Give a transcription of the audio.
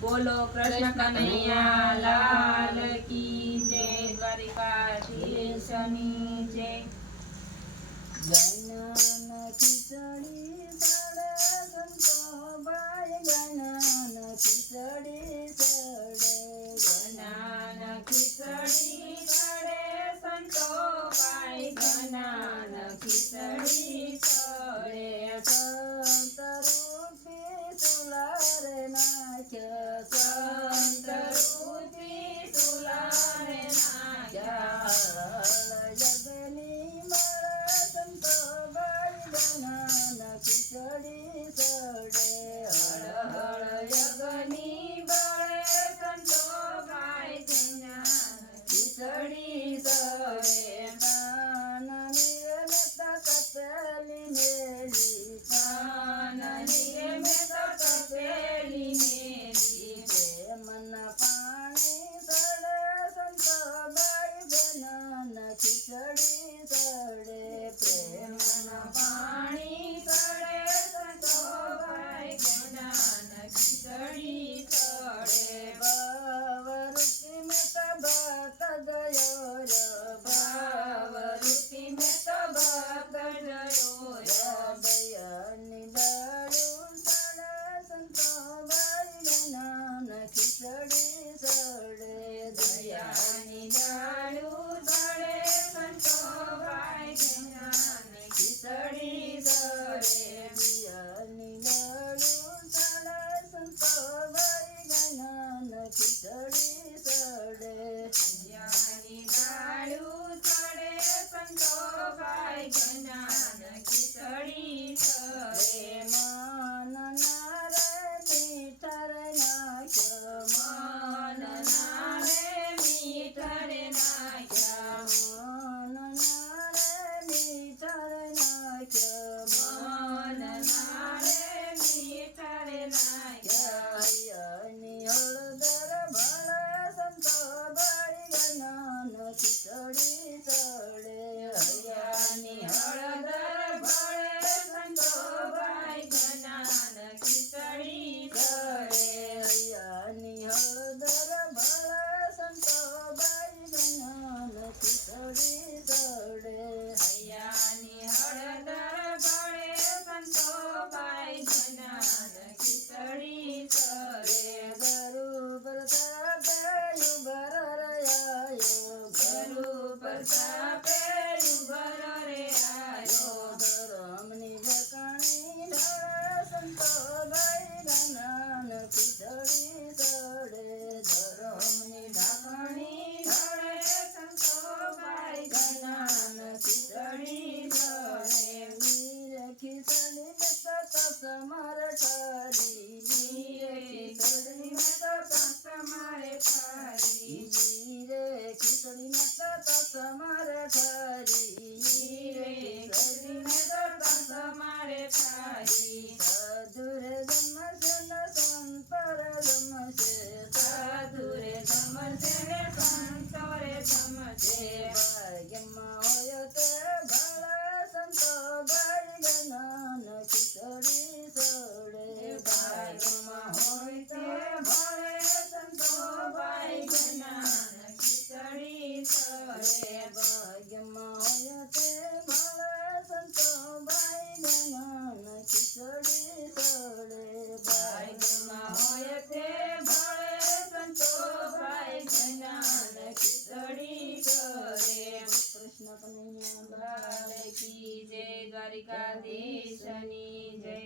बोलो कृष्ण कन्हैया लाल की जय द्वारिका शनी जय Thank you. Yeah. Yes. કરે કૃષ્ણ કનૈયા જય દ્વારિકાધીશની જય